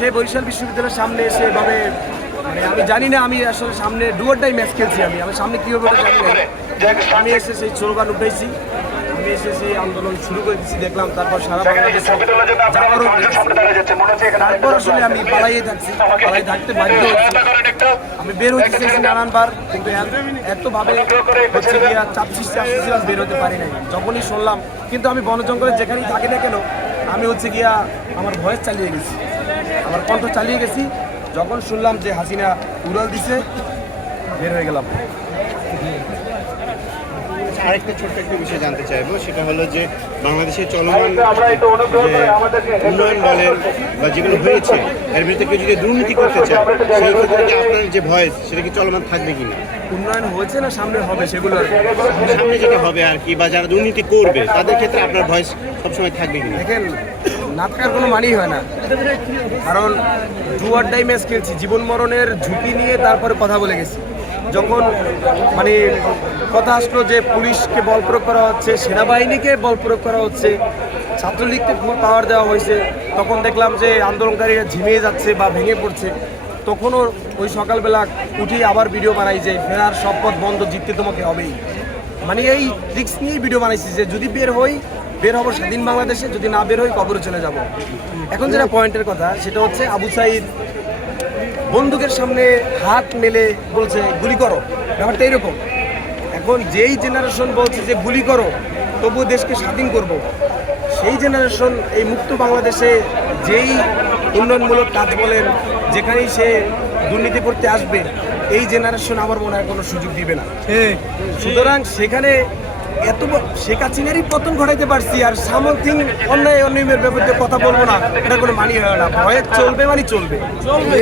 সে বরিশাল বিশ্ববিদ্যালয়ের সামনে এসে এভাবে মানে আমি জানি না আমি আসলে সামনে ডুয়ারটাই ম্যাচ খেলছি আমি। আমি সামনে কীভাবে জানি না। আমি এসে সেই স্লোগান উঠেছি আমি এসে সেই আন্দোলন শুরু করে দিচ্ছি দেখলাম তারপর সারা বাংলাদেশে তারপর আসলে আমি পালাইয়ে থাকছি পালাই থাকতে বাধ্য হচ্ছি। আমি বের হতে চেয়েছি নানানবার কিন্তু এত- এতভাবে হচ্ছে গিয়া চাপ সৃষ্টি আসতেছিলাম বের হতে পারি নাই। যখনই শুনলাম কিন্তু আমি বন জঙ্গলে যেখানেই থাকি না কেন আমি হচ্ছে গিয়া আমার ভয়েস চালিয়ে গেছি। আমার কণ্ঠ চালিয়ে গেছি। যখন শুনলাম যে হাসিনা উড়াল দিছে বের হয়ে গেলাম। আরেকটা ছোট্ট একটা বিষয় জানতে চাইব সেটা হলো যে বাংলাদেশের চলমান যে উন্নয়ন বলেন বা যেগুলো হয়েছে এর ভিতরে কেউ যদি দুর্নীতি করতে চায় সেই ক্ষেত্রে কি আপনার যে ভয়েস সেটা কি চলমান থাকবে কিনা? উন্নয়ন হয়েছে না সামনে হবে সেগুলো সামনে যেটা হবে আর কি বা যারা দুর্নীতি করবে তাদের ক্ষেত্রে আপনার ভয়েস সবসময় থাকবে কিনা? দেখেন নাটকার কোনো মানেই হয় না। কারণ ডুয়ার ডাই ম্যাচ খেলছি, জীবন মরণের ঝুঁকি নিয়ে তারপরে কথা বলে গেছি। যখন মানে কথা আসলো যে পুলিশকে বল প্রয়োগ করা হচ্ছে, সেনাবাহিনীকে বল প্রয়োগ করা হচ্ছে, ছাত্রলীগকে পাওয়ার দেওয়া হয়েছে, তখন দেখলাম যে আন্দোলনকারীরা ঝিমিয়ে যাচ্ছে বা ভেঙে পড়ছে। তখনও ওই সকালবেলা উঠে আবার ভিডিও বানাই যে ফেরার সব পথ বন্ধ, জিততে তোমাকে হবেই। মানে এই রিক্স নিয়েই ভিডিও বানাইছি যে যদি বের হই বের হব স্বাধীন বাংলাদেশে যদি না বের হই কবরে চলে যাব। এখন যেটা পয়েন্টের কথা সেটা হচ্ছে আবু সাইদ বন্দুকের সামনে হাত মেলে বলছে গুলি করো। ব্যাপারটা এরকম। এখন যেই জেনারেশন বলছে যে গুলি করো তবু দেশকে স্বাধীন করব। সেই জেনারেশন এই মুক্ত বাংলাদেশে যেই উন্নয়নমূলক কাজ বলেন যেখানেই সে দুর্নীতি করতে আসবে এই জেনারেশন আমার মনে হয় কোনো সুযোগ দিবে না। সুতরাং সেখানে এত শেখ হাসিনারই পতন ঘটাইতে পারছি আর সামথিং অন্যায় অনিয়মের ব্যাপারে কথা বলব না এটা কোনো মানি হয় না ভয় চলবে মানে চলবে চলবে